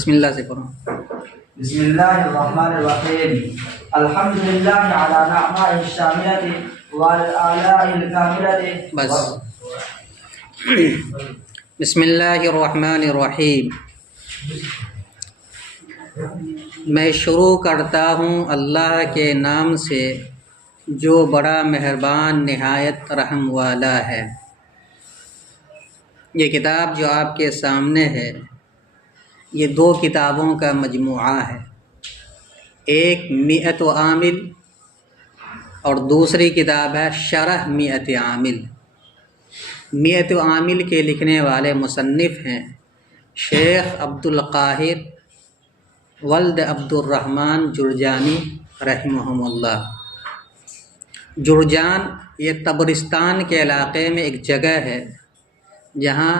بسم اللہ سے پڑھو۔ بسم اللہ الرحمن الرحیم الحمدللہ علی نعمائه الشاملة وعلى آلاء الكاملة بس بسم اللہ الرحمن الرحیم۔ میں شروع کرتا ہوں اللہ کے نام سے جو بڑا مہربان نہایت رحم والا ہے۔ یہ کتاب جو آپ کے سامنے ہے یہ دو کتابوں کا مجموعہ ہے، ایک مئۃ عامل اور دوسری کتاب ہے شرح مئۃ عامل۔ مئۃ عامل کے لکھنے والے مصنف ہیں شیخ عبد القاہر ولد عبد الرحمن جرجانی رحمہم اللہ۔ جرجان یہ طبرستان کے علاقے میں ایک جگہ ہے جہاں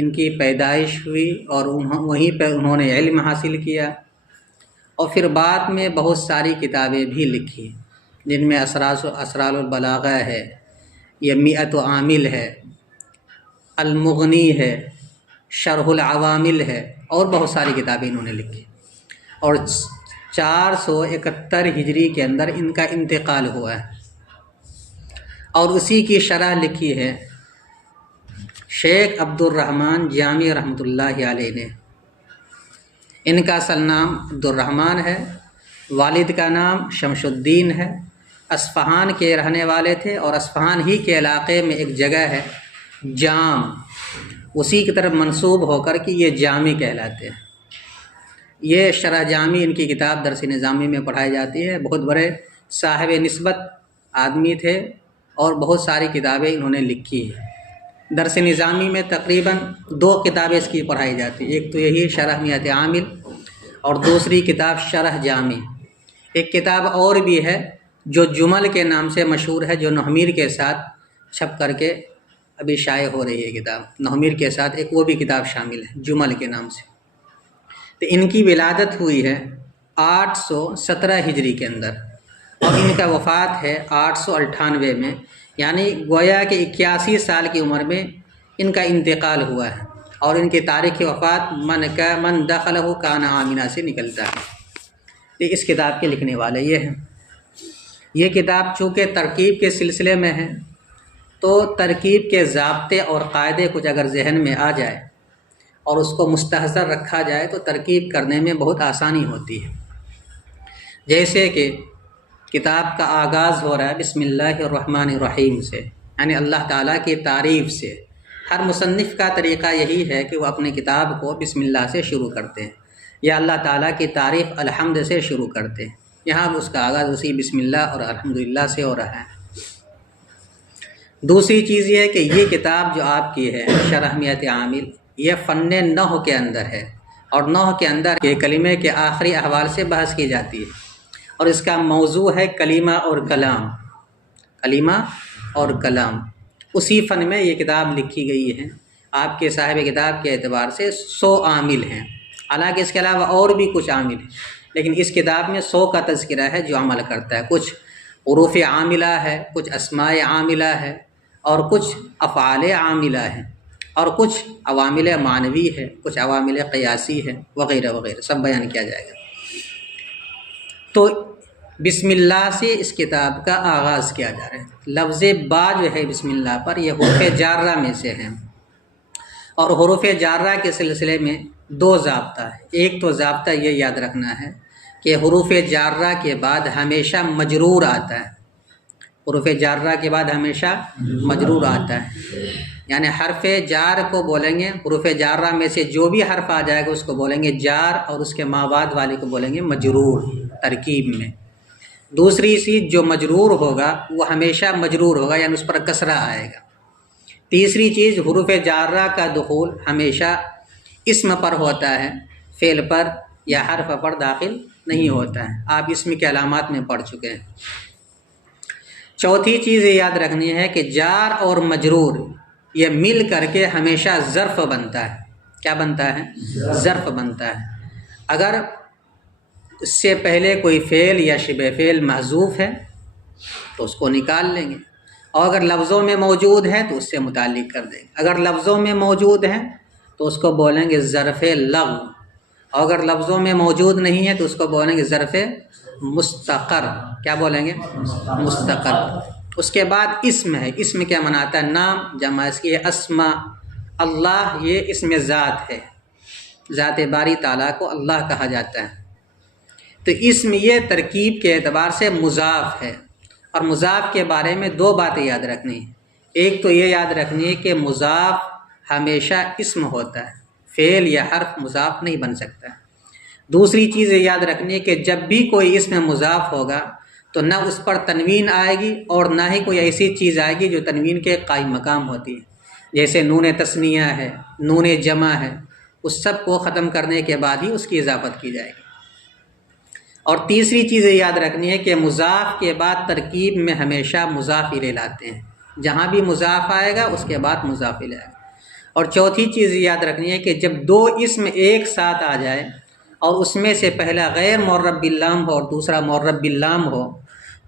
ان کی پیدائش ہوئی اور وہیں پہ انہوں نے علم حاصل کیا، اور پھر بعد میں بہت ساری کتابیں بھی لکھی جن میں اسرار البلاغہ ہے، یہ مئۃ عامل ہے، المغنی ہے، شرح العوامل ہے، اور بہت ساری کتابیں انہوں نے لکھی، اور 471 ہجری کے اندر ان کا انتقال ہوا ہے، اور اسی کی شرح لکھی ہے شیخ عبد الرحمن جامی رحمۃ اللہ علیہ نے۔ ان کا اصل نام عبد الرحمن ہے، والد کا نام شمس الدین ہے، اصفہان کے رہنے والے تھے، اور اصفہان ہی کے علاقے میں ایک جگہ ہے جام، اسی کی طرف منسوب ہو کر کہ یہ جامی کہلاتے ہیں۔ یہ شرح جامی ان کی کتاب درس نظامی میں پڑھائی جاتی ہے۔ بہت بڑے صاحب نسبت آدمی تھے اور بہت ساری کتابیں انہوں نے لکھی ہیں۔ درس نظامی میں تقریباً 2 کتابیں اس کی پڑھائی جاتی ہیں، ایک تو یہی شرح مئۃ عامل اور دوسری کتاب شرح جامی۔ ایک کتاب اور بھی ہے جو جمل کے نام سے مشہور ہے، جو نوحمیر کے ساتھ چھپ کر کے ابھی شائع ہو رہی ہے کتاب، نوحمیر کے ساتھ ایک وہ بھی کتاب شامل ہے جمل کے نام سے۔ تو ان کی ولادت ہوئی ہے 817 ہجری کے اندر، اور ان کا وفات ہے 898 میں، یعنی گویا کہ 81 سال کی عمر میں ان کا انتقال ہوا ہے، اور ان کی تاریخ وفات من دخلہ کان آمنہ سے نکلتا ہے۔ اس کتاب کے لکھنے والے یہ ہیں۔ یہ کتاب چونکہ ترکیب کے سلسلے میں ہے تو ترکیب کے ضابطے اور قاعدے کچھ اگر ذہن میں آ جائے اور اس کو مستحضر رکھا جائے تو ترکیب کرنے میں بہت آسانی ہوتی ہے۔ جیسے کہ کتاب کا آغاز ہو رہا ہے بسم اللہ الرحمن الرحیم سے، یعنی اللہ تعالیٰ کی تعریف سے۔ ہر مصنف کا طریقہ یہی ہے کہ وہ اپنی کتاب کو بسم اللہ سے شروع کرتے ہیں، یا اللہ تعالیٰ کی تعریف الحمد سے شروع کرتے ہیں۔ یہاں اس کا آغاز اسی بسم اللہ اور الحمدللہ سے ہو رہا ہے۔ دوسری چیز یہ ہے کہ یہ کتاب جو آپ کی ہے شرح مئۃ عامل، یہ فن نحو کے اندر ہے، اور نحو کے اندر کے کلمے کے آخری احوال سے بحث کی جاتی ہے، اور اس کا موضوع ہے کلمہ اور کلام، کلمہ اور کلام۔ اسی فن میں یہ کتاب لکھی گئی ہے۔ آپ کے صاحب کتاب کے اعتبار سے 100 عامل ہیں، حالانکہ اس کے علاوہ اور بھی کچھ عامل ہیں، لیکن اس کتاب میں 100 کا تذکرہ ہے جو عمل کرتا ہے۔ کچھ حروف عاملہ ہے، کچھ اسماء عاملہ ہے، اور کچھ افعال عاملہ ہیں، اور کچھ عوامل معنوی ہے، کچھ عوامل قیاسی ہے، وغیرہ وغیرہ، سب بیان کیا جائے گا۔ تو بسم اللہ سے اس کتاب کا آغاز کیا جا رہا ہے۔ لفظ با جو ہے بسم اللہ پر، یہ حروف جارہ میں سے ہیں، اور حروف جارہ کے سلسلے میں 2 ضابطہ ہے۔ ایک تو ضابطہ یہ یاد رکھنا ہے کہ حروف جارہ کے بعد ہمیشہ مجرور آتا ہے، حروف جارہ کے بعد ہمیشہ مجرور آتا ہے، یعنی حرف جار کو بولیں گے، حروف جارہ میں سے جو بھی حرف آ جائے گا اس کو بولیں گے جار، اور اس کے ما بعد والے کو بولیں گے مجرور ترکیب میں۔ دوسری چیز جو مجرور ہوگا وہ ہمیشہ مجرور ہوگا، یعنی اس پر کسرہ آئے گا۔ تیسری چیز حروف جارہ کا دخول ہمیشہ اسم پر ہوتا ہے، فعل پر یا حرف پر داخل نہیں ہوتا ہے۔ آپ اسم کے علامات میں پڑھ چکے ہیں۔ چوتھی چیز یہ یاد رکھنی ہے کہ جار اور مجرور یہ مل کر کے ہمیشہ ظرف بنتا ہے۔ کیا بنتا ہے؟ ظرف بنتا ہے۔ اگر اس سے پہلے کوئی فعل یا شبہ فعل محذوف ہے تو اس کو نکال لیں گے، اور اگر لفظوں میں موجود ہے تو اس سے متعلق کر دیں گے۔ اگر لفظوں میں موجود ہیں تو اس کو بولیں گے ظرف لغو، اور اگر لفظوں میں موجود نہیں ہے تو اس کو بولیں گے ظرف مستقر. کیا بولیں گے؟ مستقر. اس کے بعد اسم ہے. اسم کیا مناتا ہے؟ نام. جمع اس کی اسماء. اللہ یہ اسم ذات ہے، ذات باری تعالیٰ کو اللہ کہا جاتا ہے. تو اسم یہ ترکیب کے اعتبار سے مضاف ہے. اور مضاف کے بارے میں دو باتیں یاد رکھنی ہیں. ایک تو یہ یاد رکھنی ہے کہ مضاف ہمیشہ اسم ہوتا ہے، فعل یا حرف مضاف نہیں بن سکتا. دوسری چیز یہ یاد رکھنی ہے کہ جب بھی کوئی اسم مضاف ہوگا تو نہ اس پر تنوین آئے گی اور نہ ہی کوئی ایسی چیز آئے گی جو تنوین کے قائم مقام ہوتی ہے. جیسے نون تثنیہ ہے، نون جمع ہے، اس سب کو ختم کرنے کے بعد ہی اس کی اضافت کی جائے گی. اور تیسری چیز یہ یاد رکھنی ہے کہ مضاف کے بعد ترکیب میں ہمیشہ مضاف الیہ لاتے ہیں. جہاں بھی مضاف آئے گا اس کے بعد مضاف الیہ آئے گا. اور چوتھی چیز یاد رکھنی ہے کہ جب دو اسم ایک ساتھ آ جائے اور اس میں سے پہلا غیر معرب باللام ہو اور دوسرا معرب باللام ہو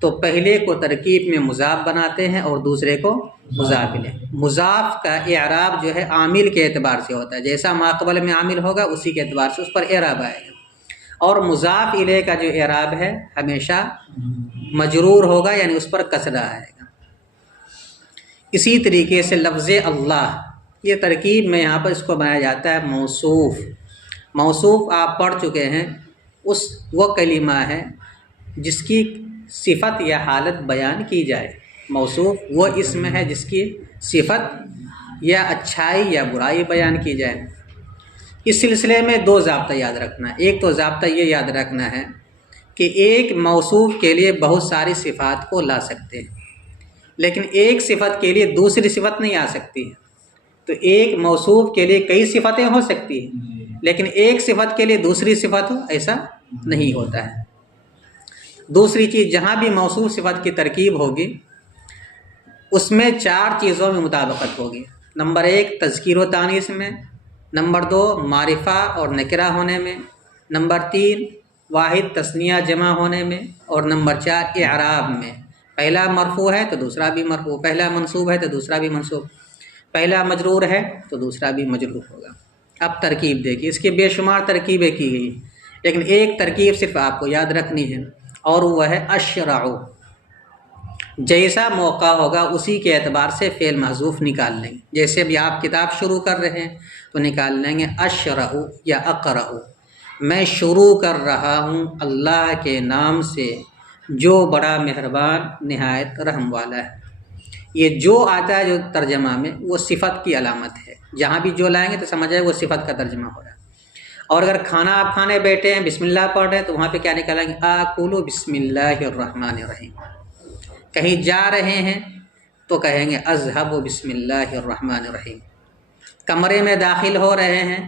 تو پہلے کو ترکیب میں مضاف بناتے ہیں اور دوسرے کو مضاف الیہ. مضاف کا اعراب جو ہے عامل کے اعتبار سے ہوتا ہے. جیسا ماقبل میں عامل ہوگا اسی کے اعتبار سے اس پر اعراب آئے گا. اور مضاف الیہ کا جو اعراب ہے ہمیشہ مجرور ہوگا، یعنی اس پر کسرہ آئے گا. اسی طریقے سے لفظ اللہ، یہ ترکیب میں یہاں پر اس کو بنایا جاتا ہے موصوف. موصوف آپ پڑھ چکے ہیں، وہ کلمہ ہے جس کی صفت یا حالت بیان کی جائے. موصوف وہ اسم ہے جس کی صفت یا اچھائی یا برائی بیان کی جائے. اس سلسلے میں دو ضابطہ یاد رکھنا ہے. ایک تو ضابطہ یہ یاد رکھنا ہے کہ ایک موصوف کے لیے بہت ساری صفات کو لا سکتے ہیں، لیکن ایک صفت کے لیے دوسری صفت نہیں آ سکتی. تو ایک موصوف کے لیے کئی صفتیں ہو سکتی ہیں، لیکن ایک صفت کے لیے دوسری صفت ہو ایسا نہیں ہوتا ہے. دوسری چیز، جہاں بھی موصوف صفت کی ترکیب ہوگی اس میں چار چیزوں میں مطابقت ہوگی. نمبر ایک تذکیر و تانیث میں، نمبر دو معرفہ اور نکرہ ہونے میں، نمبر تین واحد تثنیہ جمع ہونے میں، اور نمبر چار اعراب میں. پہلا مرفوع ہے تو دوسرا بھی مرفوع، پہلا منصوب ہے تو دوسرا بھی منصوب، پہلا مجرور ہے تو دوسرا بھی مجرور ہوگا. اب ترکیب دیکھیے، اس کی بے شمار ترکیبیں کی گئی، لیکن ایک ترکیب صرف آپ کو یاد رکھنی ہے اور وہ ہے اشرع. جیسا موقع ہوگا اسی کے اعتبار سے فعل محذوف نکال لیں گے. جیسے ابھی آپ کتاب شروع کر رہے ہیں تو نکال لیں گے اشرع یا اقرع. میں شروع کر رہا ہوں اللہ کے نام سے جو بڑا مہربان نہایت رحم والا ہے. یہ جو آتا ہے جو ترجمہ میں وہ صفت کی علامت ہے. جہاں بھی جو لائیں گے تو سمجھ آئے وہ صفت کا ترجمہ ہو رہا ہے. اور اگر کھانا آپ کھانے بیٹھے ہیں بسم اللہ پڑھ رہے ہیں تو وہاں پہ کیا نکالیں گے؟ آکلو بسم اللہ الرحمن الرحیم. کہیں جا رہے ہیں تو کہیں گے اذهب بسم اللہ الرحمن الرحیم. کمرے میں داخل ہو رہے ہیں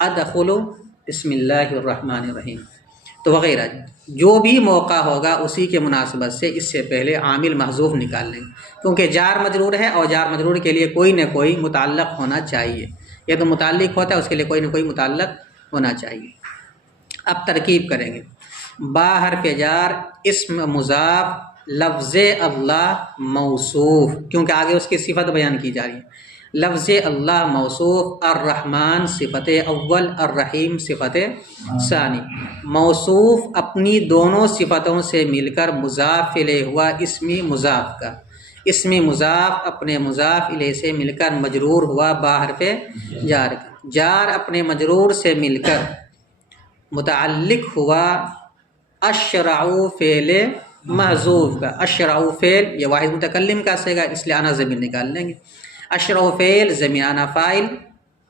ادخل بسم اللہ الرحمن الرحیم. تو وغیرہ جو بھی موقع ہوگا اسی کے مناسبت سے اس سے پہلے عامل محذوف نکال لیں گے، کیونکہ جار مجرور ہے اور جار مجرور کے لیے کوئی نہ کوئی متعلق ہونا چاہیے. یہ تو متعلق ہوتا ہے، اس کے لیے کوئی نہ کوئی متعلق ہونا چاہیے. اب ترکیب کریں گے. با حرف جار اسم مضاف لفظ اللہ موصوف، کیونکہ آگے اس کی صفت بیان کی جا رہی ہے. لفظ اللہ موصوف، الرحمن صفت اول، الرحیم صفت ثانی. موصوف اپنی دونوں صفتوں سے مل کر مضاف الیہ ہوا اسمی مضاف کا. اسمی مضاف اپنے مضاف الیہ سے مل کر مجرور ہوا با حرف جار کا. جار اپنے مجرور سے مل کر متعلق ہوا اشرع فعل محذوف کا. اشرع فعل یہ واحد متکلم کا صیغہ، اس لیے آنا ضمیر نکال لیں گے. اشرع فعل ضمیر آنا فاعل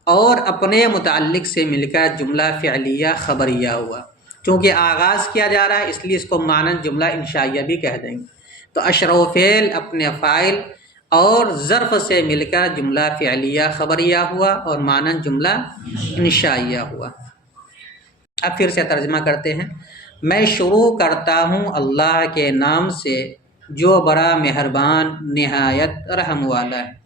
اور اپنے متعلق سے مل کر جملہ فعلیہ خبریہ ہوا. چونکہ آغاز کیا جا رہا ہے اس لیے اس کو مانند جملہ انشائیہ بھی کہہ دیں گے. تو اشرع فعل اپنے فاعل اور ظرف سے مل کر جملہ فعلیہ خبریہ ہوا اور مانند جملہ انشائیہ ہوا. اب پھر سے ترجمہ کرتے ہیں. میں شروع کرتا ہوں اللہ کے نام سے جو بڑا مہربان نہایت رحم والا ہے.